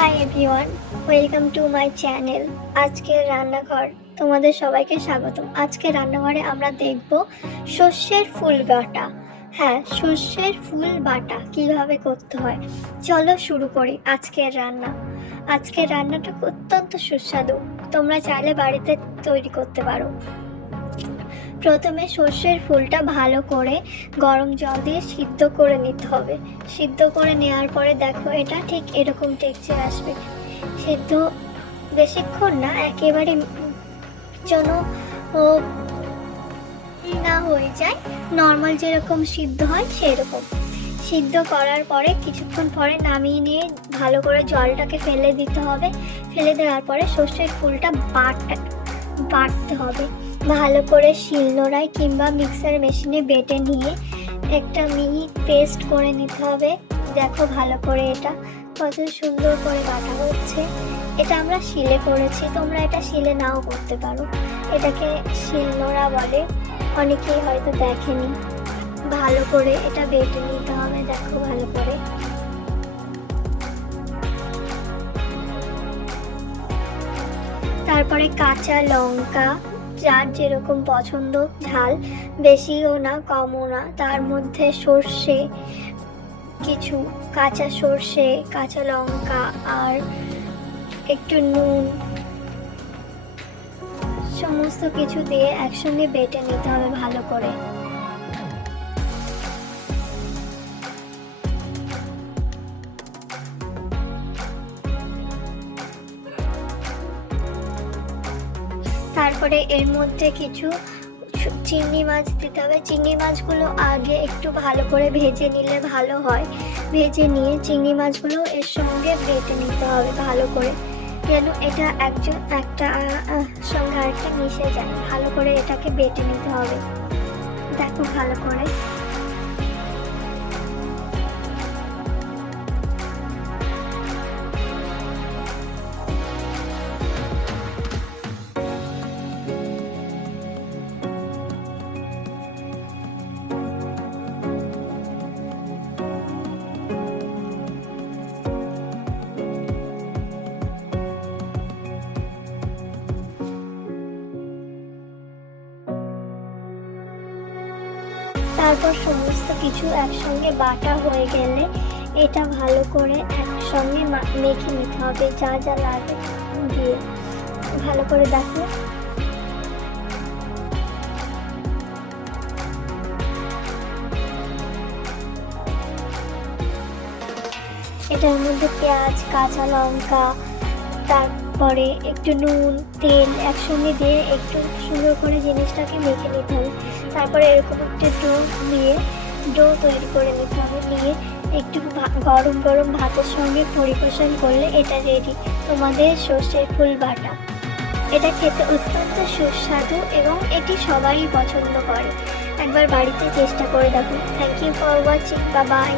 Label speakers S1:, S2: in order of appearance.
S1: Hi everyone welcome to my channel আজকের রান্নাঘর তোমাদের সবাইকে স্বাগতম। আজকে রান্নাঘরে আমরা দেখব সর্ষের ফুল বাটা। হ্যাঁ সর্ষের ফুল বাটা কীভাবে করতে হয়। চলো শুরু করি আজকের রান্না। আজকের রান্নাটা অত্যন্ত সুস্বাদু। তোমরা চাইলে বাড়িতে তৈরি করতে পারো। প্রথমে সর্ষের ফুলটা ভালো করে গরম জল দিয়ে সিদ্ধ করে নিতে হবে। সিদ্ধ করে নেওয়ার পরে দেখো এটা ঠিক এরকম টেক্সচার আসবে। সিদ্ধ বেশিক্ষণ না, একেবারে যেন না হয়ে যায় নর্মাল যেরকম সিদ্ধ হয় সেরকম। সিদ্ধ করার পরে কিছুক্ষণ পরে নামিয়ে নিয়ে ভালো করে জলটাকে ফেলে দিতে হবে। ফেলে দেওয়ার পরে সর্ষের ফুলটা বাটা বাটতে হবে। ভালো করে শিলনোড়ায় কিংবা মিক্সার মেশিনে বেটে নিয়ে একটা মিহি পেস্ট করে নিতে হবে। দেখো ভালো করে এটা কত সুন্দর করে বাটা হচ্ছে। এটা আমরা শিলে করেছি, তোমরা এটা শিলে নাও করতে পারো। এটাকে শিলনোড়া বলে, অনেকেই হয়তো দেখেনি। ভালো করে এটা বেটে নিতে হবে, দেখো ভালো করে। তারপরে কাঁচা লঙ্কা যার যেরকম পছন্দ, ঝাল বেশিও না, কমও না। তার মধ্যে সর্ষে, কিছু কাঁচা সর্ষে, কাঁচা লঙ্কা আর একটু নুন, সমস্ত কিছু দিয়ে একসঙ্গে বেটে নিতে হবে ভালো করে। তারপরে এর মধ্যে কিছু চিংড়ি মাছ দিতে হবে। চিংড়ি মাছগুলো আগে একটু ভালো করে ভেজে নিলে ভালো হয়। ভেজে নিয়ে চিংড়ি মাছগুলো এর সঙ্গে বেটে নিতে হবে ভালো করে। যেন এটা একজন একটা সঙ্গে আরেকটা মিশে যায়। ভালো করে এটাকে বেটে নিতে হবে। দেখো ভালো করে। তারপর সমস্ত কিছু একসঙ্গে বাটা হয়ে গেলে এটা ভালো করে একসঙ্গে মেখে নিতে হবে, যা যা লাগে দিয়ে। ভালো করে দেখো। এটার মধ্যে পেঁয়াজ, কাঁচা লঙ্কা তারপরে একটু নুন, তেল একসঙ্গে দিয়ে একটু সুন্দর করে জিনিসটাকে মেখে নিতে হবে। তারপরে এরকম একটা ডো দিয়ে, ডো তৈরি করে নিতে হবে। নিয়ে একটু গরম গরম ভাতের সঙ্গে পরিবেশন করলে এটা রেডি তোমাদের সর্ষের ফুল বাটা। এটা খেতে অত্যন্ত সুস্বাদু এবং এটি সবারই পছন্দ করে। একবার বাড়িতে চেষ্টা করে দেখো। থ্যাংক ইউ ফর ওয়াচিং বা বাই